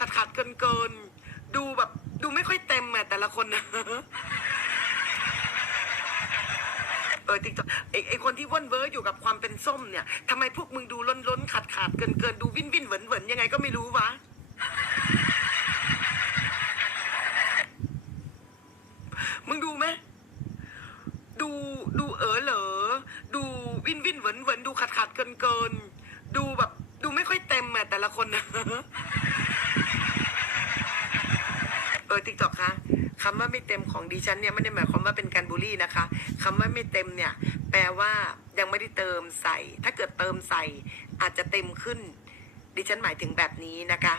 ขาดขาดเกินเกินดูแบบดูไม่ค่อยเต็มอะแต่ละคนนะเออติ๊กไอไอคนที่ว่นเวอร์อยู่กับความเป็นส้มเนี่ยทำไมพวกมึงดูล้นล้นขาดขาดเกินเกินดูวิ่นวินเหวินเหวินยังไงก็ไม่รู้วะมึงดูไหมดูดูเออเหรอดูวิ่นวินเหวินเหวินดูขาดขาดเกินเกินดูแบบ ดูไม่ค่อยเต็มอะแต่ละคนนะ เออติ๊กตอกคะคำว่าไม่เต็มของดิฉันเนี่ยไม่ได้หมายความว่าเป็นการบูลลี่นะคะคำว่าไม่เต็มเนี่ย แปลว่ายังไม่ได้เติมใส่ ถ้าเกิดเติมใส่ อาจจะเต็มขึ้น ดิฉันหมายถึงแบบนี้นะคะ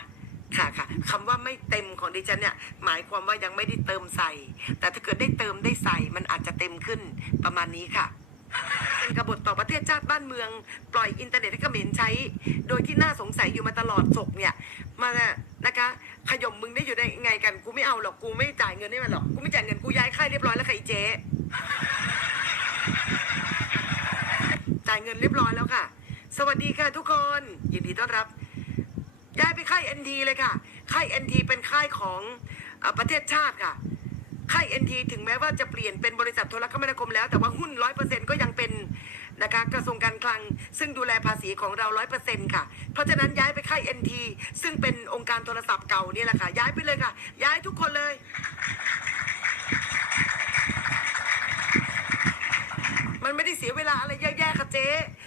ค่ะค่ะคำว่าไม่เต็มของดิฉันเนี่ยหมายความว่ายังไม่ได้เติมใส่ แต่ถ้าเกิดได้เติมได้ใส่มันอาจจะเต็มขึ้นประมาณนี้ค่ะ เป็นกบฏต่อประเทศชาติบ้านเมือง ปล่อยอินเทอร์เน็ตให้เขมรใช้ โดยที่น่าสงสัยอยู่มาตลอดศกเนี่ยมานะคะขยมมึงได้อยู่ได้ไงกันกูไม่เอาหรอกกูไม่จ่ายเงินให้มันหรอกกูไม่จ่ายเงินกูย้ายค่ายเรียบร้อยแล้วค่ะอีเจ๊จ่ายเงินเรียบร้อยแล้วค่ะ สวัสดีค่ะทุกคนยินดีต้อนรับย้ายไปค่าย NT เลยค่ะค่าย NT เป็นค่ายของอประเทศชาติค่ะ ค่าย NT ถึงแม้ว่าจะเปลี่ยนเป็นบริษัทโทรคมนาคมแล้ว แต่ว่าหุ้นร้อยเปอร์เซ็นก็ยังเป็นนะคะกระทรวงการคลัง ซึ่งดูแลภาษีของเราร้อยเปอร์เซ็นค่ะ เพราะฉะนั้นย้ายไปค่าย NT ซึ่งเป็นองค์การโทรศัพท์เก่านี่แหละค่ะ ย้ายไปเลยค่ะ ย้ายทุกคนเลย มันไม่ได้เสียเวลาอะไรเยอะแยะค่ะเจ๊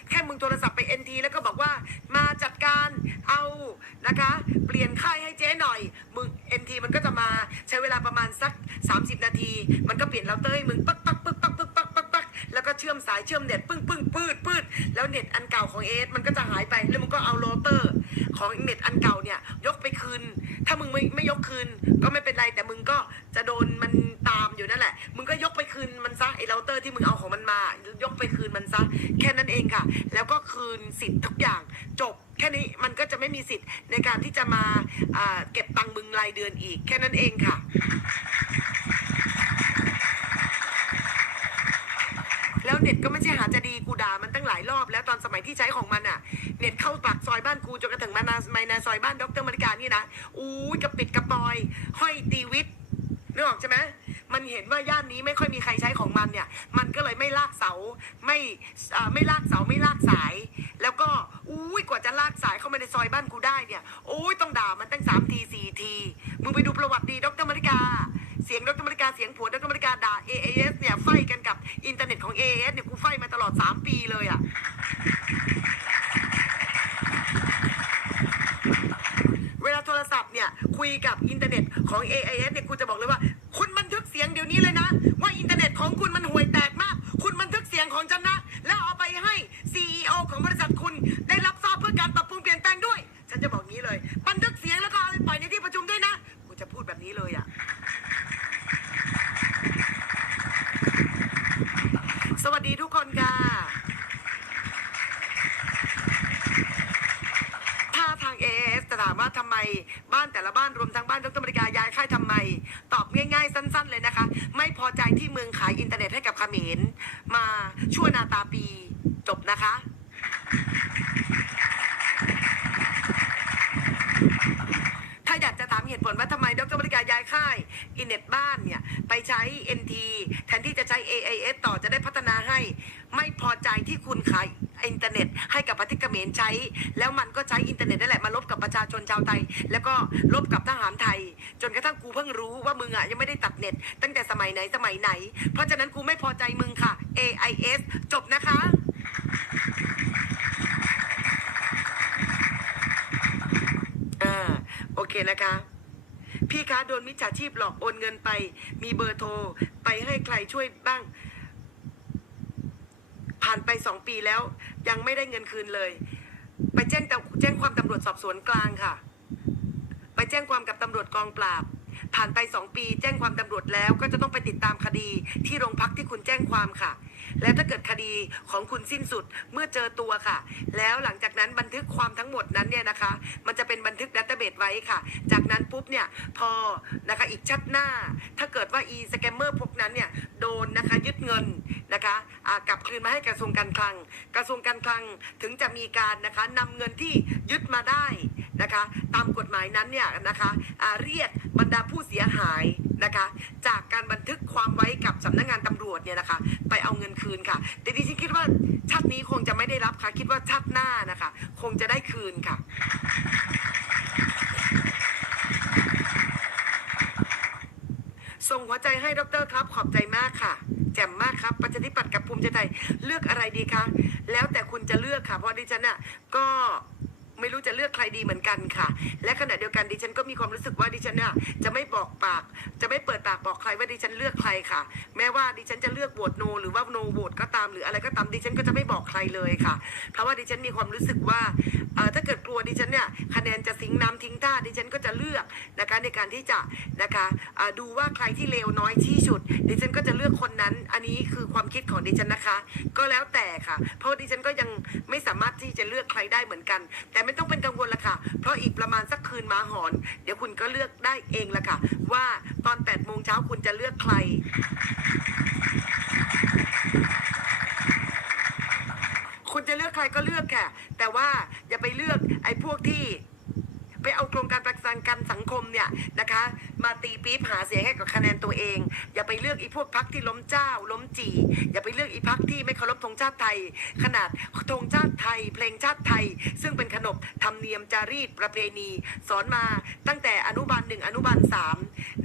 แค่มึงโทรศัพท์ไปเอ็นทีแล้วก็บอกว่ามาจัดการเอานะคะ เปลี่ยนค่ายให้เจ๊หน่อย มึงเอ็นทีมันก็จะมาใช้เวลาประมาณสัก 30 นาที มันก็เปลี่ยนเราเตอร์ให้มึงปั๊กปั๊กปึ๊กปั๊กปึ๊ก แล้วก็เชื่อมสายเชื่อมเน็ตปึ้งปึ้งปืดปืดแล้วเน็ตอันเก่าของเอสมันก็จะหายไปแล้วมึงก็เอาโรเตอร์ ของเน็ตอันเก่าเนี่ยยกไปคืน ถ้ามึงไม่ไม่ยกคืน ก็ไม่เป็นไรแต่มึงก็จะโดนมันตามอยู่นั่นแหละ มึงก็ยกไปคืนมันซะไอ้เราเตอร์ที่มึงเอาของมันมา ยกไปคืนมันซะแค่นั้นเองค่ะ แล้วก็คืนสิทธิ์ทุกอย่างจบแค่นี้มันก็จะไม่มีสิทธิ์ในการที่จะมาอ่าเก็บตังค์มึงรายเดือนอีก แค่นั้นเองค่ะ แล้วเน็ตก็ไม่ใช่หาจะดีกูด่ามันตั้งหลายรอบแล้วตอนสมัยที่ใช้ของมันอะ เน็ตเข้าปากซอยบ้านกูจนกระทั่งมานาไมนาซอยบ้านดรมริการนี่นะอู้ยกระปิดกระปอย ห้อยตีวิทย์นึกออกใช่ไหมมันเห็นว่าย่านนี้ไม่ค่อยมีใครใช้ของมันเนี่ย มันก็เลยไม่ลากเสา ไม่ไม่ลากเสาไม่ลากสาย แล้วก็อุ้ยกว่าจะลากสายเข้ามาในซอยบ้านกูได้เนี่ย โอ้ยต้องด่ามันตั้งสามทีสี่ที มึงไปดูประวัติดีดรมริกา เสียงดรมริกาเสียงผัวดรมริกาด่า AAS เนี่ยไฟกันกับอินเทอร์เน็ตของ AAS เนี่ยกูไฟมาตลอด 3 ปีเลยอะ่ะเวลาโทรศัพท์เนี่ยคุยกับอินเทอร์เน็ตของ AIS เนี่ยคุณจะบอกเลยว่า คุณบันทึกเสียงเดี๋ยวนี้เลยนะ ว่าอินเทอร์เน็ตของคุณมันห่วยแตกมาก คุณบันทึกเสียงของฉันนะ แล้วเอาไปให้ CEO ของบริษัทคุณได้รับทราบเพื่อการปรับปรุงเปลี่ยนแปลงด้วย ฉันจะบอกงี้เลย บันทึกเสียงแล้วก็เอาไปปล่อยในที่ประชุมด้วยนะ กูจะพูดแบบนี้เลยอะ สวัสดีทุกคนค่ะ ถ้าทาง AS จะถามว่าทำไมบ้านแต่ละบ้านรวมทั้งบ้านดรบริการย้ายค่ายทำไม ตอบง่ายๆ สั้น ๆ เลยนะคะ ไม่พอใจที่เมืองขายอินเทอร์เน็ตให้กับเขมรมาชั่วนาตาปี จบนะคะ ถ้าอยากจะถามเหตุผลว่าทำไมดรบริการย้ายค่ายอินเน็ตบ้านเนี่ย ไปใช้ NT จะใช้ AIS ต่อจะได้พัฒนาให้ ไม่พอใจที่คุณขายอินเทอร์เน็ต ให้กับประเทศเขมรใช้ แล้วมันก็ใช้อินเทอร์เน็ตนั่นแหละมาลบกับประชาชนชาวไทย แล้วก็ลบกับทหารไทย จนกระทั่งกูเพิ่งรู้ว่ามึงอะยังไม่ได้ตัดเน็ต ตั้งแต่สมัยไหนสมัยไหน เพราะฉะนั้นกูไม่พอใจมึงค่ะ AIS จบนะคะโอเคนะคะ พี่คะโดนมิจฉาชีพหลอกโอนเงินไป มีเบอร์โทร ไปให้ใครช่วยบ้าง ผ่านไปสองปีแล้ว ยังไม่ได้เงินคืนเลย ไปแจ้งตำแจ้งความตำรวจสอบสวนกลางค่ะ ไปแจ้งความกับตำรวจกองปราบ ผ่านไปสองปี แจ้งความตำรวจแล้วก็จะต้องไปติดตามคดี ที่โรงพักที่คุณแจ้งความค่ะ และถ้าเกิดคดีของคุณสิ้นสุดเมื่อเจอตัวค่ะ แล้วหลังจากนั้นบันทึกความทั้งหมดนั้นเนี่ยนะคะ มันจะเป็นบันทึกดัตเตอร์เบสไว้ค่ะ จากนั้นปุ๊บเนี่ยพอนะคะอีกชัดหน้า ถ้าเกิดว่าอีสแกมเมอร์พวกนั้นเนี่ยโดนนะคะยึดเงินนะคะกลับคืนมาให้กระทรวงการคลัง กระทรวงการคลังถึงจะมีการนะคะนำเงินที่ยึดมาได้นะคะ ตามกฎหมายนั้นเนี่ยนะคะอ่าเรียกบรรดาผู้เสียหาย นะคะ จากการบันทึกความไว้กับสำนักงานตำรวจเนี่ยนะคะ ไปเอาเงินคืนค่ะ แต่ดิฉันคิดว่าชาตินี้คงจะไม่ได้รับค่ะ คิดว่าชาติหน้านะคะ คงจะได้คืนค่ะส่งหัวใจให้ดรครับขอบใจมากค่ะ แจ่มมากครับประชาธิปัตย์กับภูมิใจไทยเลือกอะไรดีคะแล้วแต่คุณจะเลือกค่ะเพราะดิฉันน่ะก็ ไม่รู้จะเลือกใครดีเหมือนกันค่ะ และขณะเดียวกันดิฉันก็มีความรู้สึกว่าดิฉันเนี่ยจะไม่บอกปาก จะไม่เปิดปากบอกใครว่าดิฉันเลือกใครค่ะ แม้ว่าดิฉันจะเลือกโหวตโน หรือว่าโนโหวตก็ตามหรืออะไรก็ตามดิฉันก็จะไม่บอกใครเลยค่ะ เพราะว่าดิฉันมีความรู้สึกว่าถ้าเกิดกลัวดิฉันเนี่ยคะแนนจะสิงน้ำทิ้งท่าดิฉันก็จะเลือกนะคะในการที่จะนะคะดูว่าใครที่เลวน้อยที่สุด ดิฉันก็จะเลือกคนนั้น อันนี้คือความคิดของดิฉันนะคะ ก็แล้วแต่ค่ะ เพราะดิฉันก็ยังไม่สามารถที่จะเลือกใครได้เหมือนกัน แต่ไม่ต้องเป็นกังวลละค่ะ เพราะอีกประมาณสักคืนมาหอน เดี๋ยวคุณก็เลือกได้เองละค่ะ ว่าตอน8ปดโมงเช้าคุณจะเลือกใคร คุณจะเลือกใครก็เลือกค่ะ แต่ว่าอย่าไปเลือกไอ้พวกที่ ไปเอาโครงการประกันสังคมเนี่ยนะคะ มาตีปี๊บหาเสียงให้กับคะแนนตัวเอง อย่าไปเลือกอีพวกพักที่ล้มเจ้า ล้มจีอย่าไปเลือกอีพักที่ไม่เคารพธงชาติไทย ขนาดธงชาติไทย เพลงชาติไทย ซึ่งเป็นขนบธรรมเนียมจารีตประเพณี สอนมาตั้งแต่อนุบาลหนึ่งอนุบาลสาม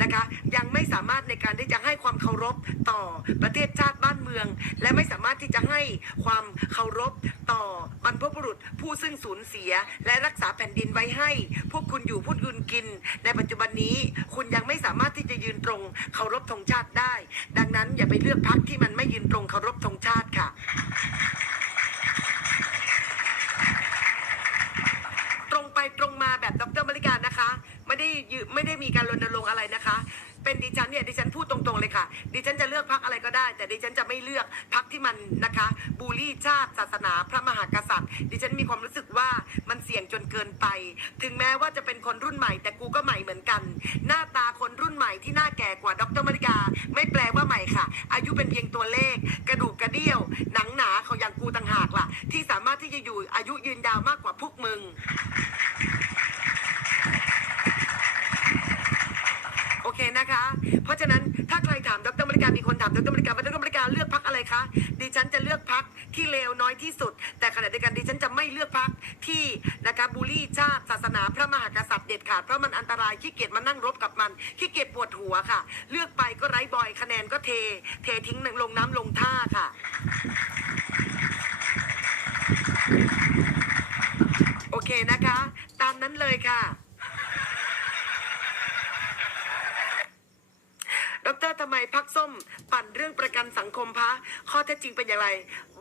นะคะยังไม่สามารถในการที่จะให้ความเคารพต่อประเทศชาติบ้านเมือง และไม่สามารถที่จะให้ความเคารพต่อบรรพบุรุษผู้ซึ่งสูญเสียและรักษาแผ่นดินไว้ให้พวกคุณอยู่พูดยืนกิน ในปัจจุบันนี้คุณยังไม่สามารถที่จะยืนตรงเคารพธงชาติได้ ดังนั้นอย่าไปเลือกพักที่มันไม่ยืนตรงเคารพธงชาติค่ะตรงไปตรงมาแบบดรมริการนะคะ ไม่ได้ยืไม่ได้มีการรณรงค์อะไรนะคะ เป็นดิฉันเนี่ยดิฉันพูดตรงๆเลยค่ะ ดิฉันจะเลือกพักอะไรก็ได้ แต่ดิฉันจะไม่เลือกพักที่มันนะคะบูลลี่ชาติศาสนาพระมหากษัตริย์ ดิฉันมีความรู้สึกว่ามันเสี่ยงจนเกินไป ถึงแม้ว่าจะเป็นคนรุ่นใหม่ แต่กูก็ใหม่เหมือนกัน หน้าตาคนรุ่นใหม่ที่หน้าแก่กว่าดรมริกา ไม่แปลว่าใหม่ค่ะ อายุเป็นเพียงตัวเลข กระดูกกระเดี่ยว หนังหนาเขาอย่างกูต่างหากล่ะ ที่สามารถที่จะอยู่อายุยืนยาวมากกว่าพวกมึง เคนะคะ เพราะฉะนั้นถ้าใครถามดรมริการมีคนถามดรมริกาว่าดรมริการเลือกพักอะไรคะดิฉันจะเลือกพักที่เลวน้อยที่สุด แต่ขณะเดียวกันดิฉันจะไม่เลือกพักที่นะคะบูลลี่ชาติศาสนาพระมหากษัตริย์เด็ดขาดเพราะมันอันตรายขี้เกียจมานั่งรบกับมันขี้เกียจปวดหัวค่ะ เลือกไปก็ไร้บอยคะแนนก็เท เททิ้งลงน้ำลงท่าค่ะโอเคนะคะ ตามนั้นเลยค่ะ ดรทำไมพักส้มปั่นเรื่องประกันสังคมพะข้อเท็จจริงเป็นอย่างไร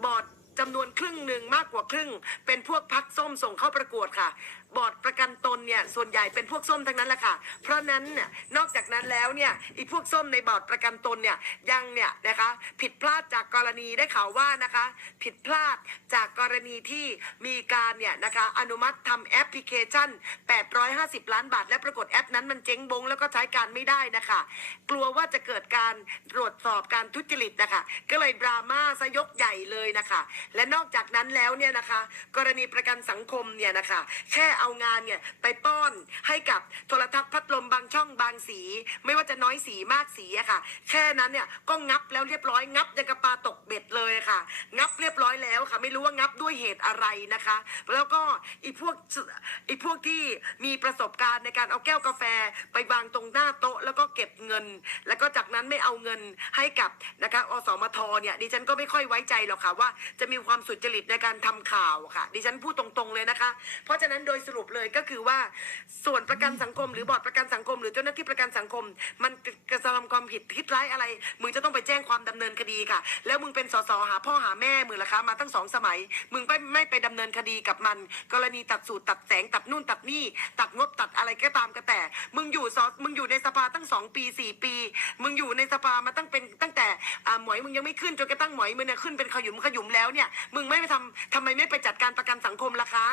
บอร์ดจำนวนครึ่งหนึ่งมากกว่าครึ่ง เป็นพวกพักส้มส่งเข้าประกวดค่ะ บอร์ดประกันตนเนี่ยส่วนใหญ่เป็นพวกส้มทั้งนั้นแหละค่ะ เพราะนั้นเนี่ยนอกจากนั้นแล้วเนี่ยอีพวกส้มในบอร์ดประกันตนเนี่ยยังเนี่ยนะคะผิดพลาดจากกรณีได้ข่าวว่านะคะ ผิดพลาดจากกรณีที่มีการเนี่ยนะคะอนุมัติทำแอปพลิเคชัน 850 ล้านบาท และปรากฏแอปนั้นมันเจ๊งบง แล้วก็ใช้การไม่ได้นะคะ กลัวว่าจะเกิดการตรวจสอบการทุจริตนะคะ ก็เลยดราม่าซะยกใหญ่เลยนะคะ และนอกจากนั้นแล้วเนี่ยนะคะ กรณีประกันสังคมเนี่ยนะคะแค่เอางานเนี่ยไปป้อนให้กับโทรทัศน์พัดลมบางช่องบางสี ไม่ว่าจะน้อยสีมากสีอะค่ะ แค่นั้นเนี่ยก็งับแล้วเรียบร้อยงับยังกระปาตกเบ็ดเลยค่ะ งับเรียบร้อยแล้วค่ะ ไม่รู้ว่างับด้วยเหตุอะไรนะคะ แล้วก็อีพวกอีพวกที่มีประสบการณ์ในการเอาแก้วกาแฟไปวางตรงหน้าโต๊ะ แล้วก็เก็บเงิน แล้วก็จากนั้นไม่เอาเงินให้กับนะคะอสมทเนี่ยดิฉันก็ไม่ค่อยไว้ใจหรอกค่ะว่า จะมีความสุจริตในการทำข่าวค่ะ ดิฉันพูดตรงๆเลยนะคะ เพราะฉะนั้นโดยสรุปเลยก็คือว่าส่วนประกันสังคมหรือบอร์ดประกันสังคม หรือเจ้าหน้าที่ประกันสังคม มันกระทำความผิดคิดร้ายอะไร มึงจะต้องไปแจ้งความดำเนินคดีค่ะ แล้วมึงเป็นสสหาพ่อหาแม่มึงล่ะคะมาตั้งสองสมัย มึงไปไม่ไปดำเนินคดีกับมัน กรณีตัดสูตรตัดแสงตัดนู่นตัดนี่ ตัดงบตัดอะไรก็ตามก็แต่ มึงอยู่สมึงอยู่ในสภาตั้งสองปีสี่ปี มึงอยู่ในสภามาตั้งเป็นตั้งแต่หมวยมึงยังไม่ขึ้นจนกระทั่งหมวยมึงเนี่ยขึ้นเป็นขยุมขยุมแล้วเนี่ยมึงไม่ไปทำทำไมไม่ไปจัดการประกันสังคมล่ะคะ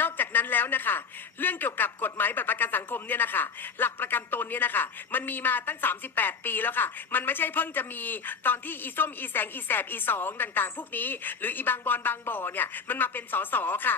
นอกจาก นั้น แล้วนะคะเรื่องเกี่ยวกับกฎหมายบัตรประกันสังคมเนี่ยนะคะหลักประกันตนเนี่ยนะคะมันมีมาตั้ง 38 ปีแล้วค่ะ มันไม่ใช่เพิ่งจะมีตอนที่อีส้มอีแสงอีแสบอีสองต่างๆ พวกนี้ หรืออีบางบอลบางบ่อเนี่ยมันมาเป็นสสค่ะ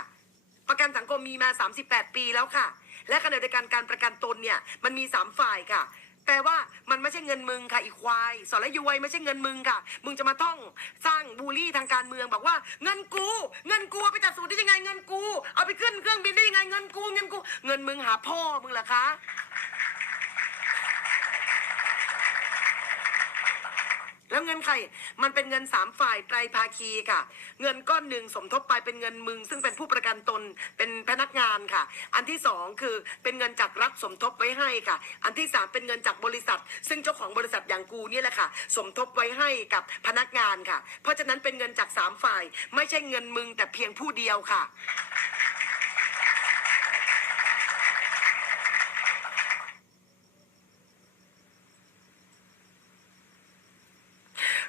ประกันสังคมมีมา 38 ปีแล้วค่ะ และขณะเดียวกันการประกันตนเนี่ยมันมี 3 ฝ่ายค่ะ แปลว่ามันไม่ใช่เงินมึงค่ะอีควายสรยุยไม่ใช่เงินมึงค่ะ มึงจะมาท่องสร้างบูลลี่ทางการเมืองบอกว่าเงินกู เงินกูเอาไปจัดสูตรได้ยังไงเงินกู เอาไปขึ้นเครื่องบินได้ยังไงเงินกูเงินกู เงินมึงหาพ่อมึงเหรอคะ แล้วเงินใครมันเป็นเงินสามฝ่ายไตรภาคีค่ะ เงินก้อนหนึ่งสมทบไปเป็นเงินมึง ซึ่งเป็นผู้ประกันตนเป็นพนักงานค่ะ อันที่สองคือเป็นเงินจากรัฐสมทบไว้ให้ค่ะ อันที่สามเป็นเงินจากบริษัท ซึ่งเจ้าของบริษัทอย่างกูเนี่ยแหละค่ะ สมทบไว้ให้กับพนักงานค่ะ เพราะฉะนั้นเป็นเงินจากสามฝ่าย ไม่ใช่เงินมึงแต่เพียงผู้เดียวค่ะ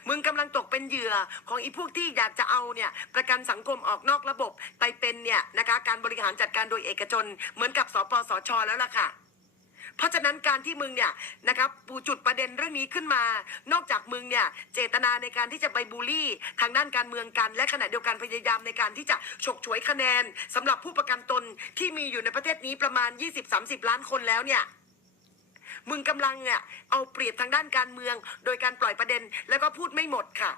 มึง กำลังตกเป็นเหยื่อของอีพวกที่อยากจะเอาเนี่ยประกันสังคมออกนอกระบบไปเป็นเนี่ยนะคะการบริหารจัดการโดยเอกชน เหมือนกับสปสชแล้วล่ะค่ะเพราะฉะนั้นการที่มึงเนี่ยนะครับปูจุดประเด็นเรื่องนี้ขึ้นมา นอกจากมึงเนี่ยเจตนาในการที่จะไปบูลลี่ ทางด้านการเมืองกัน และขณะเดียวกันพยายามในการที่จะฉกฉวยคะแนนสำหรับผู้ประกันตนที่มีอยู่ในประเทศนี้ประมาณ 20-30 ล้านคนแล้วเนี่ย มึงกำลังเนี่ยเอาเปรียบทางด้านการเมือง โดยการปล่อยประเด็น แล้วก็พูดไม่หมดค่ะ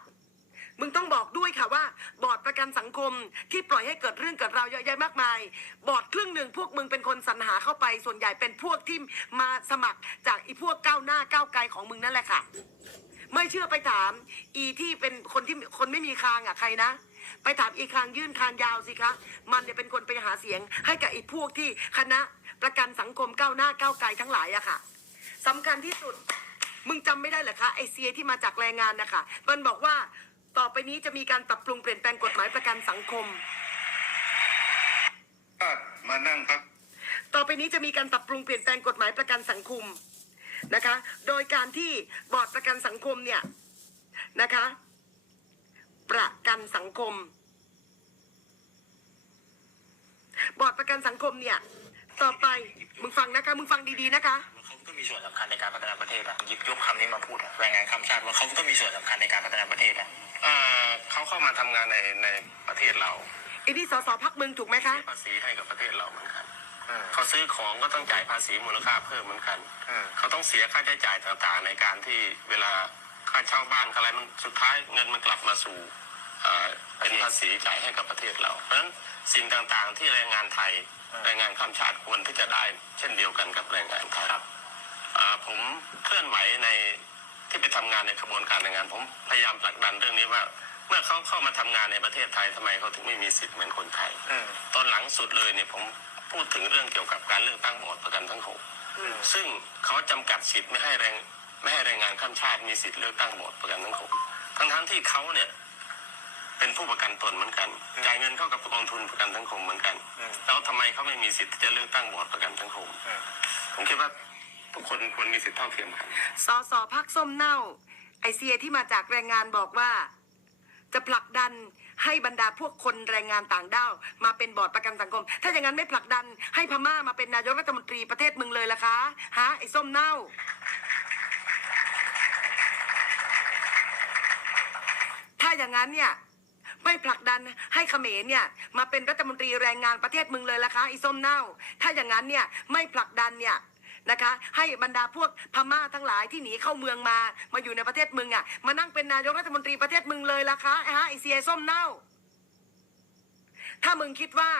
มึงต้องบอกด้วยค่ะว่า บอร์ดประกันสังคมที่ปล่อยให้เกิดเรื่องเกิดราวเยอะแยะมากมาย บอร์ดครึ่งหนึ่งพวกมึงเป็นคนสรรหาเข้าไป ส่วนใหญ่เป็นพวกที่มาสมัครจากอีพวกก้าวหน้าก้าวไกลของมึงนั่นแหละค่ะไม่เชื่อไปถาม อีที่เป็นคนที่คนไม่มีคางอะใครนะ ไปถามอีคางยื่นคางยาวสิคะ มันเนี่ยเป็นคนไปหาเสียงให้กับอีพวกที่คณะประกันสังคมก้าวหน้าก้าวไกลทั้งหลายอะค่ะ สำคัญที่สุด มึงจำไม่ได้เหรอคะไอเซียที่มาจากแรงงานนะคะมันบอกว่าต่อไปนี้จะมีการปรับปรุงเปลี่ยนแปลงกฎหมายประกันสังคมก็มานั่งพักต่อไปนี้จะมีการปรับปรุงเปลี่ยนแปลงกฎหมายประกันสังคมนะคะ โดยการที่บอร์ดประกันสังคมเนี่ยนะคะ ประกันสังคม บอร์ดประกันสังคมเนี่ย ต่อไปมึงฟังนะคะ มึงฟังดีๆนะคะเขา ก็มีส่วนสำคัญในการพัฒนาประเทศอะหยิบยกคำนี้มาพูดอะแรงงานข้ามชาติว่าเขาก็มีส่วนสำคัญในการพัฒนาประเทศอะเอ่อเขาเข้ามาทำงานในในประเทศเราไอ้นี่สสพักมึงถูกไหมคะเสียภาษีให้กับประเทศเราเหมือนกันเขาซื้อของก็ต้องจ่ายภาษีมูลค่าเพิ่มเหมือนกันเขาต้องเสียค่าใช้จ่ายต่างๆ ในการที่เวลาค่าเช่าบ้านอะไรมันสุดท้ายเงินมันกลับมาสู่เอ่อเป็นภาษีจ่ายให้กับประเทศเรา เพราะฉะนั้นสิ่งต่างๆที่แรงงานไทยแรงงานข้ามชาติควรที่จะได้ เช่นเดียวกันกับแรงงานไทยอ่า ผมเคลื่อนไหวในที่ไปทำงานในกระบวนการแรงงาน ผมพยายามผลักดันเรื่องนี้ว่า เมื่อเขาเข้ามาทำงานในประเทศไทยทำไมเขาถึงไม่มีสิทธิ์เหมือนคนไทยตอนหลังสุดเลยเนี่ยผมพูดถึงเรื่องเกี่ยวกับการเลือกตั้งบอร์ดประกันสังคมซึ่งเขาจำกัดสิทธิ์ไม่ให้แรงไม่ให้แรงงานข้ามชาติมีสิทธิ์เลือกตั้งบอร์ดประกันสังคมทั้งทั้งๆที่เขาเนี่ยเป็นผู้ประกันตนเหมือนกันจ่ายเงินเข้ากับกองทุนประกันสังคมเหมือนกัน แล้วทำไมเขาไม่มีสิทธิ์ที่จะเลือกตั้งบอร์ดประกันสังคม ผมคิดว่า ทุกคนควรมีสิทธิเท่าเทียมกันสสพักส้มเน่า ไอเซียที่มาจากแรงงานบอกว่า จะผลักดันให้บรรดาพวกคนแรงงานต่างด้าวมาเป็นบอร์ดประกันสังคม ถ้าอย่างนั้นไม่ผลักดันให้พม่ามาเป็นนายกรัฐมนตรีประเทศมึงเลยล่ะคะฮะไอส้มเน่า ถ้าอย่างนั้นเนี่ยไม่ผลักดันให้เขมรเนี่ยมาเป็นรัฐมนตรีแรงงานประเทศมึงเลยล่ะคะไอีส้มเน่า ถ้าอย่างนั้นเนี่ยไม่ผลักดันเนี่ย นะคะ ให้บรรดาพวกพม่าทั้งหลายที่หนีเข้าเมืองมา มาอยู่ในประเทศมึงอะ มานั่งเป็นนายกรัฐมนตรีประเทศมึงเลยล่ะคะฮะไอเซียส้มเน่า ถ้ามึงคิดว่า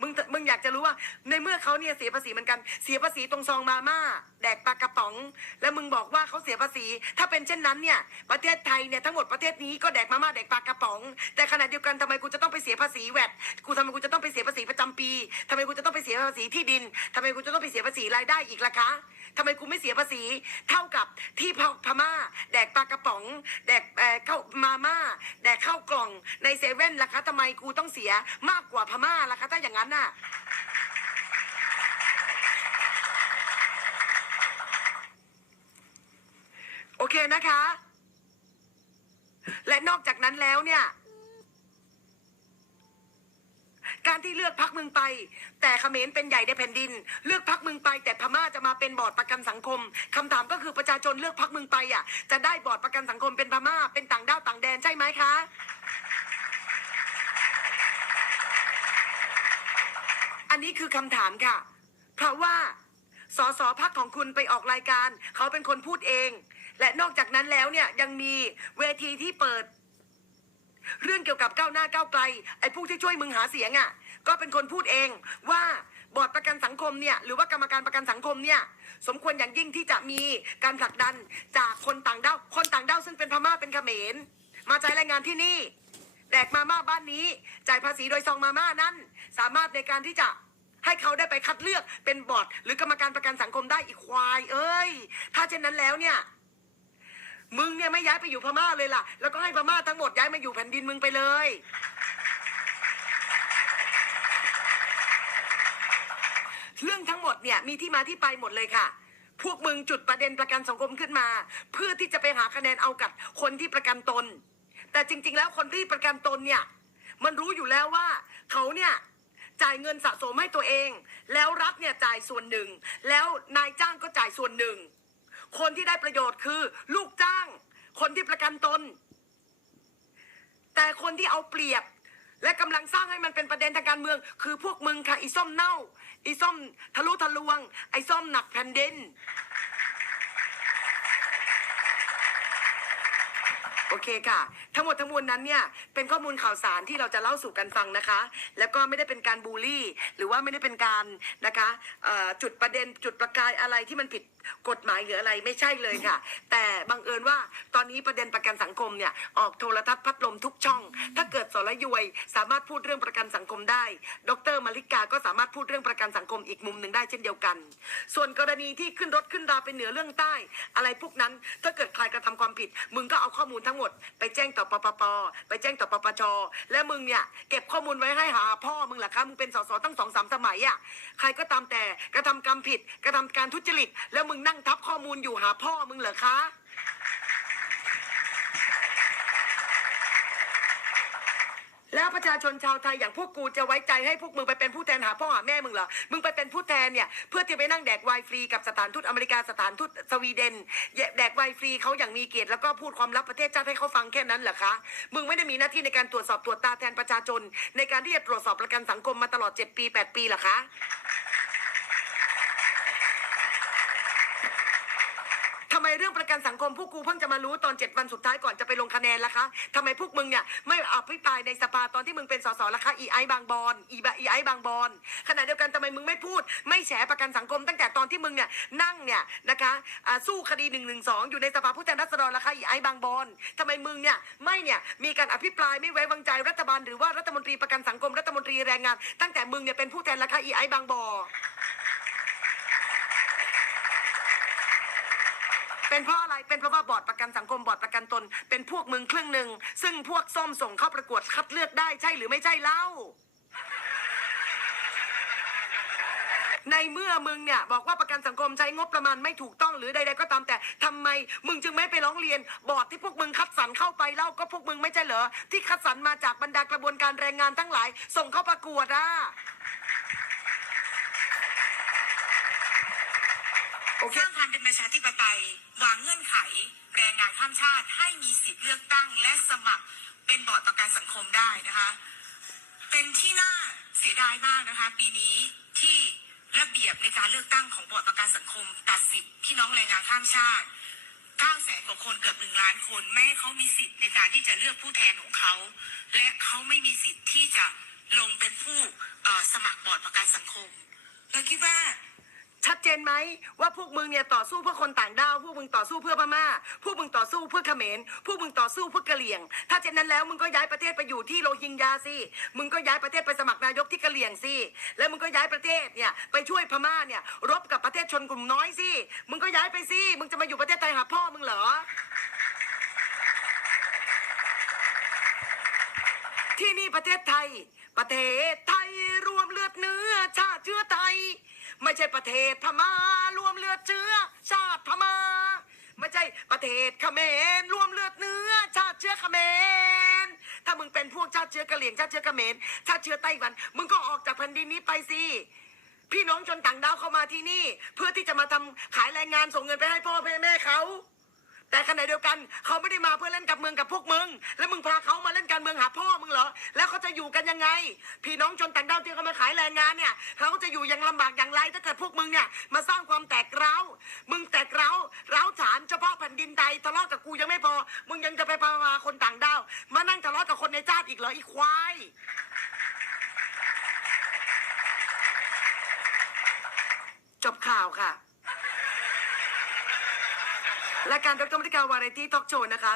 มึงมึงอยากจะรู้ว่า ในเมื่อเขาเนี่ยเสียภาษีเหมือนกัน เสียภาษีตรงซองมาม่าแดกปลากระป๋อง แล้วมึงบอกว่าเขาเสียภาษี ถ้าเป็นเช่นนั้นเนี่ยประเทศไทยเนี่ยทั้งหมดประเทศนี้ก็แดกมาม่าแดกปลากระป๋อง แต่ขณะเดียวกันทำไมกูจะต้องไปเสียภาษีแวดกูทำไมกูจะต้องไปเสียภาษีประจำปีทำไมกูจะต้องไปเสียภาษีที่ดินทำไมกูจะต้องไปเสียภาษีรายได้อีกล่ะคะ ทำไมกูไม่เสียภาษี เท่ากับที่พม่า แดกปลากระป๋อง แดกเอ่อข้ามาม่า แดกข้าวกล่องในเซเว่นล่ะคะทำไมกูต้องเสียมากกว่าพม่าล่ะคะถ้าอย่างนั้นน่ะโอเคนะคะ และนอกจากนั้นแล้วเนี่ย การที่เลือกพักมึงไป แต่เขมรเป็นใหญ่ในแผ่นดิน เลือกพักมึงไป แต่พม่าจะมาเป็นบอร์ดประกันสังคมคำถามก็คือประชาชนเลือกพักมึงไปอะจะได้บอร์ดประกันสังคมเป็นพม่าเป็นต่างด้าวต่างแดนใช่ไหมคะอันนี้คือคำถามค่ะ เพราะว่าสสพักของคุณไปออกรายการ เขาเป็นคนพูดเอง และนอกจากนั้นแล้วเนี่ยยังมีเวทีที่เปิด เรื่องเกี่ยวกับก้าวหน้าก้าวไกลไอ้ผู้ที่ช่วยมึงหาเสียงอะ่ะก็เป็นคนพูดเองว่าบอร์ดประกันสังคมเนี่ยหรือว่ากรรมการประกันสังคมเนี่ยสมควรอย่างยิ่งที่จะมีการผลักดันจากคนต่างด้าวคนต่างด้าวซึ่งเป็นพม่าเป็นเขมร มาใช้แรงงานที่นี่แดกมาม่าบ้านนี้ จ่ายภาษีโดยซองมาม่านั้น สามารถในการที่จะให้เขาได้ไปคัดเลือกเป็นบอร์ด หรือกรรมการประกันสังคมได้อีกควาย เอ้ย ถ้าเช่นนั้นแล้วเนี่ย มึงเนี่ยไม่ย้ายไปอยู่พม่าเลยล่ะ แล้วก็ให้พม่าทั้งหมดย้ายมาอยู่แผ่นดินมึงไปเลย เรื่องทั้งหมดเนี่ยมีที่มาที่ไปหมดเลยค่ะ พวกมึงจุดประเด็นประกันสังคมขึ้นมา เพื่อที่จะไปหาคะแนนเอากับคนที่ประกันตน แต่จริง ๆ แล้วคนที่ประกันตนเนี่ย มันรู้อยู่แล้วว่าเขาเนี่ยจ่ายเงินสะสมให้ตัวเอง แล้วรัฐเนี่ยจ่ายส่วนหนึ่ง แล้วนายจ้างก็จ่ายส่วนหนึ่ง คนที่ได้ประโยชน์คือ ลูกจ้าง คนที่ประกันตน แต่คนที่เอาเปรียบ และกำลังสร้างให้มันเป็นประเด็นทางการเมือง คือพวกมึงค่ะอีส้มเน่า อีส้มทะลุทะลวง ไอ้ส้มหนักแผ่นดินโอเคค่ะทั้งหมดทั้งมวลนั้นเนี่ยเป็นข้อมูลข่าวสารที่เราจะเล่าสู่กันฟังนะคะ แล้วก็ไม่ได้เป็นการบูลลี่ หรือว่าไม่ได้เป็นการนะคะจุดประเด็นจุดประกายอะไรที่มันผิดกฎหมายหรืออะไรไม่ใช่เลยค่ะ แต่บังเอิญว่าตอนนี้ประเด็นประกันสังคมเนี่ยออกโทรทัศน์พัดลมทุกช่อง ถ้าเกิดสรยุยสามารถพูดเรื่องประกันสังคมได้ ดรมาริกาก็สามารถพูดเรื่องประกันสังคมอีกมุมหนึ่งได้เช่นเดียวกัน ส่วนกรณีที่ขึ้นรถขึ้นราไปเหนือเรื่องใต้ อะไรพวกนั้นถ้าเกิดใครกระทำความผิด มึงก็เอาข้อมูลทั้งหมด ไปแจ้งต่อปปปไปแจ้งต่อปปชและมึงเนี่ยเก็บข้อมูลไว้ให้หาพ่อมึงเหรอคะมึงเป็นสสตั้งสองสามสมัยอะใครก็ตามแต่กระทำกรรมผิด กระทำการทุจริต แล้วมึงนั่งทับข้อมูลอยู่หาพ่อมึงเหรอคะ ประชาชนชาวไทยอย่างพวกกูจะไว้ใจให้พวกมึงไปเป็นผู้แทนหาพ่อหาแม่มึงเหรอ มึงไปเป็นผู้แทนเนี่ยเพื่อที่ไปนั่งแดกไวน์ฟรีกับสถานทูตอเมริกาสถานทูตสวีเดน แดกไวน์ฟรีเขาอย่างมีเกียรติแล้วก็พูดความลับประเทศชาติให้เขาฟังแค่นั้นเหรอคะ มึงไม่ได้มีหน้าที่ในการตรวจสอบตรวจตาแทนประชาชน ในการที่จะตรวจสอบประกันสังคมมาตลอด 7 ปี 8 ปีเหรอคะำไมเรื่องประกันสังคมพวกกูเพิ่งจะมารู้ตอนเจ็ดวันสุดท้ายก่อนจะไปลงคะแนนล่ะคะทำไมพวกมึงเนี่ยไม่อภิปรายในสภาตอนที่มึงเป็นสสล่ะคะอีไอบางบอนอีบอีไอบางบอนขณะเดียวกันทำไมมึงไม่พูด ไม่แฉประกันสังคม ตั้งแต่ตอนที่มึงเนี่ยนั่งเนี่ยนะคะสู้คดีหนึ่งหนึ่งสองอยู่ในสภาผู้แทนราษฎรล่ะคะอีไอบางบอนทำไมมึงเนี่ยไม่เนี่ยมีการอภิปรายไม่ไว้วางใจรัฐบาล หรือว่ารัฐมนตรีประกันสังคมรัฐมนตรีแรงงาน ตั้งแต่มึงเนี่ยเป็นผู้แทนล่ะคะอีไอบางบอ เป็นเพราะอะไรเป็นเพราะว่าบอร์ดประกันสังคมบอร์ดประกันตน เป็นพวกมึงครึ่งหนึ่งซึ่งพวกส้มส่งเข้าประกวดคัดเลือกได้ใช่หรือไม่ใช่เล่าในเมื่อมึงเนี่ยบอกว่าประกันสังคมใช้งบประมาณไม่ถูกต้องหรือใด ๆ ก็ตามแต่ทำไมมึงจึงไม่ไปร้องเรียน บอร์ดที่พวกมึงคัดสรรเข้าไปเล่าก็พวกมึงไม่ใช่เหรอที่คัดสรรมาจากบรรดากระบวนการแรงงานทั้งหลาย ส่งเข้าประกวดอะ สร้างความเป็นประชาธิปไตยวางเงื่อนไข แรงงานข้ามชาติให้มีสิทธิ์เลือกตั้ง และสมัครเป็นบอร์ดประกันสังคมได้นะคะ เป็นที่น่าเสียดายมากนะคะ ปีนี้ที่ระเบียบในการเลือกตั้งของบอร์ดประกันสังคม ตัดสิทธิ์พี่น้องแรงงานข้ามชาติ9แสนกว่าคนเกือบหนึ่งล้านคนไม่ให้เขามีสิทธิ์ในการที่จะเลือกผู้แทนของเขา และเขาไม่มีสิทธิ์ที่จะลงเป็นผู้เอ่อสมัครบอร์ดประกันสังคมเราคิดว่า ชัดเจนไหมว่าพวกมึงเนี่ยต่อสู้เพื่อคนต่างด้าวพวกมึงต่อสู้เพื่อพม่า พวกมึงต่อสู้เพื่อเขมรพวกมึงต่อสู้เพื่อกะเหรี่ยง ถ้าเช่นนั้นแล้วมึงก็ย้ายประเทศไปอยู่ที่โรฮิงญาสิมึงก็ย้ายประเทศไปสมัครนายกที่กะเหรี่ยงสิแล้วมึงก็ย้ายประเทศเนี่ยไปช่วยพม่าเนี่ยรบกับประเทศชนกลุ่มน้อยสิมึงก็ย้ายไปสิมึงจะมาอยู่ประเทศไทยหาพ่อมึงเหรอที่นี่ประเทศไทย ประเทศไทยรวมเลือดเนื้อชาติเชื้อไทย ไม่ใช่ประเทศพม่ารวมเลือดเชื้อ ชาติพม่าไม่ใช่ประเทศเขมรรวมเลือดเนื้อ ชาติเชื้อเขมรถ้ามึงเป็นพวกชาติเชื้อกะเหรี่ยงชาติเชื้อเขมรชาติเชื้อไต้หวัน มึงก็ออกจากแผ่นดินนี้ไปสิพี่น้องชนต่างดาวเข้ามาที่นี่ เพื่อที่จะมาทำขายแรงงานส่งเงินไปให้พ่อแม่แม่เขา แต่ขณะเดียวกันเขาไม่ได้มาเพื่อเล่นกับเมืองกับพวกมึง แล้วมึงพาเขามาเล่นการเมืองหาพ่อมึงเหรอ แล้วเขาจะอยู่กันยังไง พี่น้องชนต่างดาวที่เขามาขายแรงงานเนี่ยเขาจะอยู่อย่างลำบากอย่างไร ถ้าเกิดพวกมึงเนี่ยมาสร้างความแตกร้าว มึงแตกร้าวร้าวฉานเฉพาะแผ่นดินไทยทะเลาะกับกูยังไม่พอ มึงยังจะไปพามาคนต่างดาวมานั่งทะเลาะกับคนในชาติอีกเหรออีควายจบข่าวค่ะ รายการดรมติกาวาไรตี้ทอล์กโชว์นะคะ